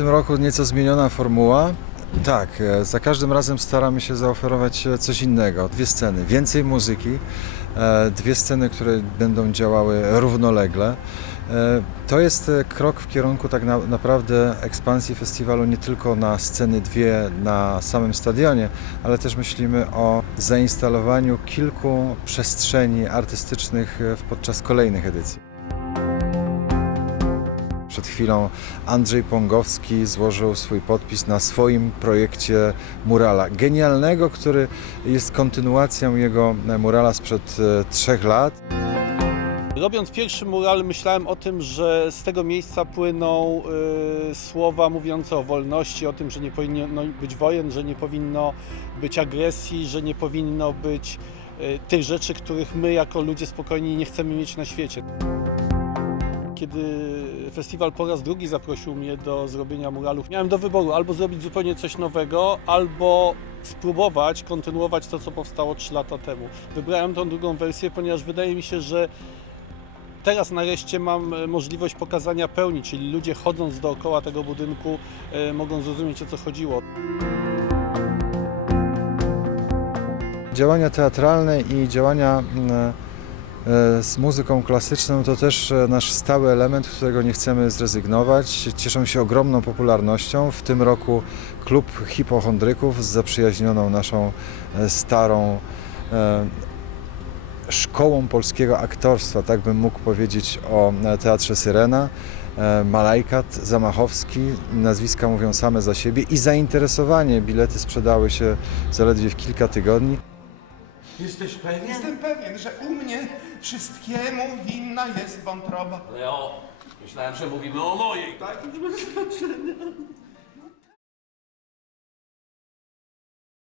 tym roku nieco zmieniona formuła. Tak, e, za każdym razem staramy się zaoferować e, coś innego. Dwie sceny, więcej muzyki, e, dwie sceny, które będą działały równolegle. To jest krok w kierunku tak na, naprawdę ekspansji festiwalu nie tylko na sceny dwie na samym stadionie, ale też myślimy o zainstalowaniu kilku przestrzeni artystycznych podczas kolejnych edycji. Przed chwilą Andrzej Pongowski złożył swój podpis na swoim projekcie murala. Genialnego, który jest kontynuacją jego murala sprzed e, trzech lat. Robiąc pierwszy mural myślałem o tym, że z tego miejsca płyną y, słowa mówiące o wolności, o tym, że nie powinno być wojen, że nie powinno być agresji, że nie powinno być y, tych rzeczy, których my jako ludzie spokojni nie chcemy mieć na świecie. Kiedy festiwal po raz drugi zaprosił mnie do zrobienia muralu, miałem do wyboru albo zrobić zupełnie coś nowego, albo spróbować kontynuować to, co powstało 3 lata temu. Wybrałem tą drugą wersję, ponieważ wydaje mi się, że Teraz nareszcie mam e, możliwość pokazania pełni, czyli ludzie chodząc dookoła tego budynku e, mogą zrozumieć o co chodziło. Działania teatralne i działania mm, z muzyką klasyczną to też e, nasz stały element, którego nie chcemy zrezygnować. Cieszą się ogromną popularnością. W tym roku klub hipochondryków z zaprzyjaźnioną naszą e, starą e, szkołą polskiego aktorstwa, tak bym mógł powiedzieć o e, Teatrze Syrena. E, Malajkat, Zamachowski, nazwiska mówią same za siebie i zainteresowanie. Bilety sprzedały się zaledwie w kilka tygodni. Jesteś pewien? Jestem pewien, że u mnie wszystkiemu winna jest wątroba. Leo, myślałem, że mówimy o mojej, tak? Już bez znaczenia.